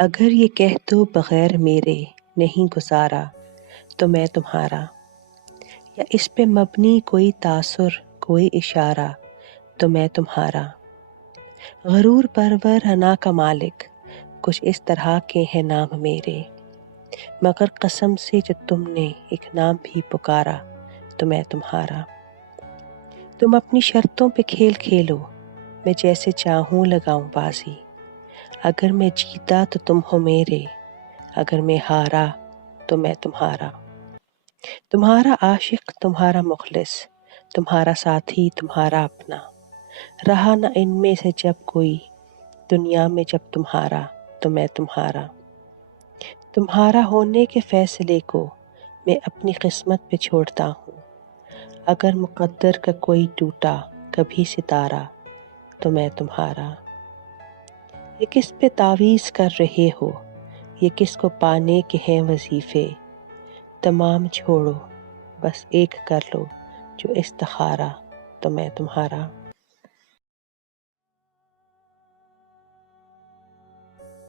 اگر یہ کہہ دو بغیر میرے نہیں گزارا تو میں تمہارا، یا اس پہ مبنی کوئی تاثر کوئی اشارہ تو میں تمہارا، غرور پرور حنا کا مالک کچھ اس طرح کے ہیں نام میرے، مگر قسم سے جو تم نے ایک نام بھی پکارا تو میں تمہارا۔ تم اپنی شرطوں پہ کھیل کھیلو، میں جیسے چاہوں لگاؤں بازی، اگر میں جیتا تو تم ہو میرے، اگر میں ہارا تو میں تمہارا۔ تمہارا عاشق تمہارا مخلص، تمہارا ساتھی تمہارا اپنا، رہا نہ ان میں سے جب کوئی، دنیا میں جب تمہارا تو میں تمہارا۔ تمہارا ہونے کے فیصلے کو میں اپنی قسمت پہ چھوڑتا ہوں، اگر مقدر کا کوئی ٹوٹا کبھی ستارہ تو میں تمہارا۔ یہ کس پہ تعویذ کر رہے ہو، یہ کس کو پانے کے ہیں وظیفے، تمام چھوڑو بس ایک کر لو جو استخارہ تو میں تمہارا۔